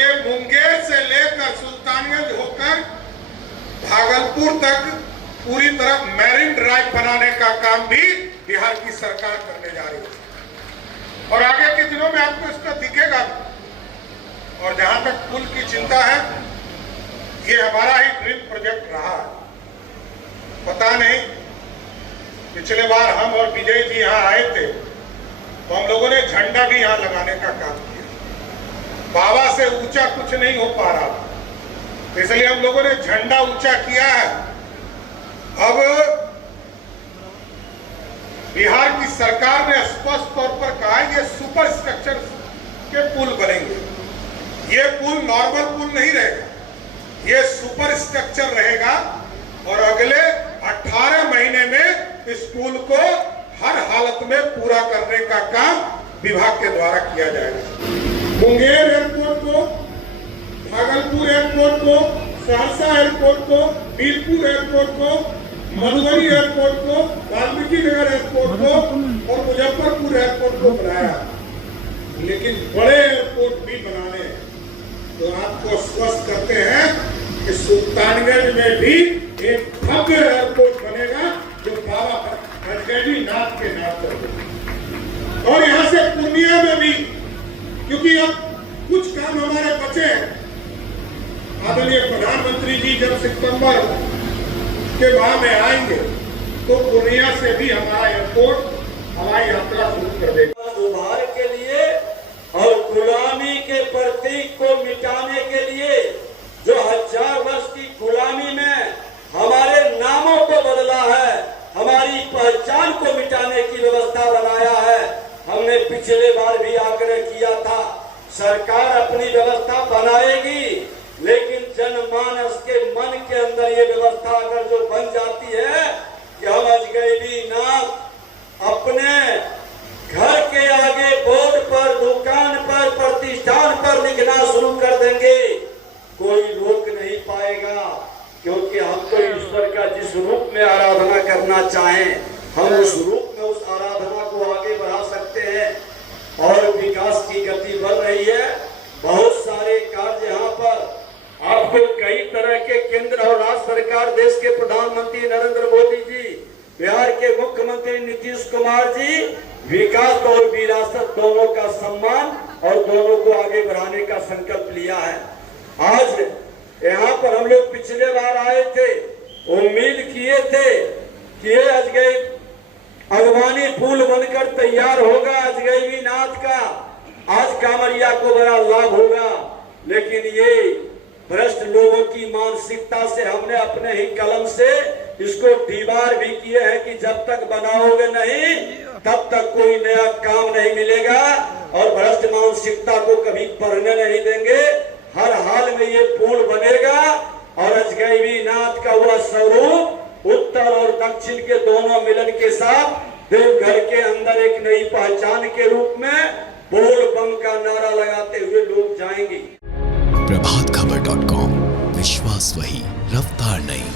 ये मुंगेर से लेकर सुल्तानगंज होकर भागलपुर तक पूरी तरह मैरिन ड्राइव बनाने का काम भी बिहार की सरकार करने जा रही है और आगे के दिनों में आपको इसका दिखेगा। और जहां तक पुल की चिंता है, ये हमारा ही ड्रीम प्रोजेक्ट रहा है। पता नहीं पिछले बार हम और विजय जी यहाँ आए थे तो हम लोगों ने झंडा भी यहाँ लगाने का काम किया। बाबा से ऊंचा कुछ नहीं हो पा रहा, तो इसलिए हम लोगों ने झंडा ऊंचा किया है। अब बिहार की सरकार ने स्पष्ट तौर पर कहा है ये सुपर स्ट्रक्चर के पुल बनेंगे। ये पुल नॉर्मल पुल नहीं रहेगा, ये सुपर स्ट्रक्चर रहेगा और अगले 18 महीने में इस पुल को हर हालत में पूरा करने का काम विभाग के द्वारा किया जाएगा। मुंगेर एयरपोर्ट को, भागलपुर एयरपोर्ट को, सहरसा एयरपोर्ट को, बीरपुर एयरपोर्ट को, मधुबनी एयरपोर्ट को, वाल्मीकि नगर एयरपोर्ट को और मुजफ्फरपुर एयरपोर्ट को बनाया, लेकिन बड़े एयरपोर्ट भी बनाने हैं। तो आपको स्पष्ट करते हैं कि सुल्तानगंज में भी एक भव्य एयरपोर्ट बनेगा जो बाबा गणगौरी नाथ के नाम पर। और यहाँ से पूर्णिया में भी, क्योंकि अब कुछ काम हमारे बचे हैं। आदरणीय प्रधानमंत्री जी जब सितंबर के माह में आएंगे तो पूर्णिया से भी हमारा एयरपोर्ट हवाई यात्रा शुरू कर देगा। उभार के लिए और गुलामी के प्रतीक को मिटाने के लिए जो 1000 वर्ष की गुलामी में हमारे नामों को बदला है, हमारी पहचान को मिटाने की व्यवस्था बनाया है। हमने पिछले बार भी आग्रह किया था सरकार अपनी व्यवस्था बनाएगी, लेकिन जनमानस के मन के अंदर ये व्यवस्था अगर जो बन जाती है कि हम अजगैबी नाथ अपने घर के आगे बोर्ड पर, दुकान पर, प्रतिष्ठान पर लिखना शुरू कर देंगे, कोई रोक नहीं पाएगा। क्योंकि हम तो ईश्वर का जिस रूप में आराधना करना चाहें हम उस रूप में उस आराधना को आगे बढ़ा सकते हैं। और विकास की गति बढ़ रही है, बहुत सारे कार्य यहाँ पर आपको कई तरह के केंद्र और राज्य सरकार, देश के प्रधानमंत्री नरेंद्र मोदी जी, बिहार के मुख्यमंत्री नीतीश कुमार जी विकास और विरासत दोनों का सम्मान और दोनों को आगे बढ़ाने का संकल्प लिया है। आज यहाँ पर हम लोग पिछले बार आए थे, उम्मीद किए थे कि ये अगवानी पुल बनकर तैयार होगा अजगैबी नाथ का, आज कांवरिया को बड़ा लाभ होगा। लेकिन ये भ्रष्ट लोगों की मानसिकता से हमने अपने ही कलम से इसको दीवार भी किए हैं कि जब तक बनाओगे नहीं तब तक कोई नया काम नहीं मिलेगा और भ्रष्ट मानसिकता को कभी बढ़ने नहीं देंगे। हर हाल में ये पुल बनेगा और अजगैबी नाथ का वह स्वरूप उत्तर और दक्षिण के दोनों मिलन के साथ देवघर के अंदर एक नई पहचान के रूप में बोल बम का नारा लगाते हुए लोग जाएंगे। प्रभातखबर.com, विश्वास वही, रफ्तार नहीं।